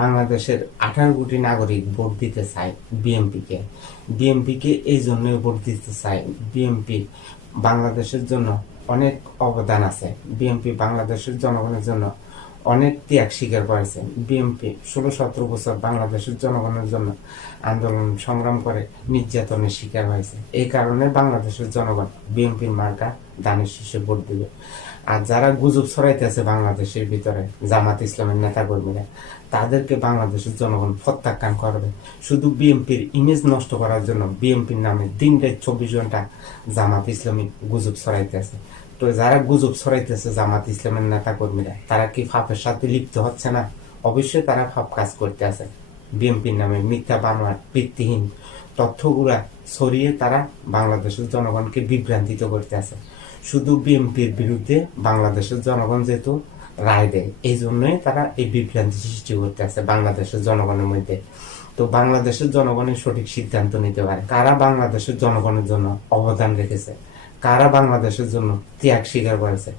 বাংলাদেশের 18 কোটি নাগরিক ভোট দিতে চায় বিএনপিকে। বিএনপিকে এই জন্যই ভোট দিতে চায়, বিএনপি বাংলাদেশের জন্য অনেক অবদান আছে। বিএনপি বাংলাদেশের জনগণের জন্য অনেক ত্যাগ স্বীকার করেছে। বিএনপি 16-17 বছর বাংলাদেশের জনগণের জন্য আন্দোলন সংগ্রাম করে নির্যাতনের শিকার হয়েছে। এই কারণে বাংলাদেশের জনগণ বিএনপির মার্কা ধানের শীষে ভোট দিবে। আর যারা গুজব ছড়াইতেছে বাংলাদেশের ভিতরে, জামাত ইসলামের নেতা কর্মীরা, তাদেরকে বাংলাদেশের জনগণ প্রত্যাখ্যান করবে। শুধু বিএনপির ইমেজ নষ্ট করার জন্য বিএনপির নামে দিন রাত 24 ঘন্টা জামাত ইসলামী গুজব ছড়াইতেছে। তো যারা গুজব ছড়াইতেছে জামাত ইসলামের নেতা কর্মীরা, তারা কি ফাপের সাথে লিপ্ত হচ্ছে না? অবশ্যই তারা ফাপ কাজ করতে আছে। বিএনপির নামে মিথ্যা বানোয়ার ভিত্তিহীন তথ্যগুলা ছড়িয়ে তারা বাংলাদেশের জনগণকে বিভ্রান্তিত করতে আছে। শুধু বিএনপির বিরুদ্ধে বাংলাদেশের জনগণ যেহেতু রায় দেয়, এই জন্যই তারা এই বিভ্রান্তি সৃষ্টি করতে আছে বাংলাদেশের জনগণের মধ্যে। তো বাংলাদেশের জনগণের সঠিক সিদ্ধান্ত নিতে পারে কারা বাংলাদেশের জনগণের জন্য অবদান রেখেছে, কারা বাংলাদেশের জন্য ত্যাগ স্বীকার করেছে।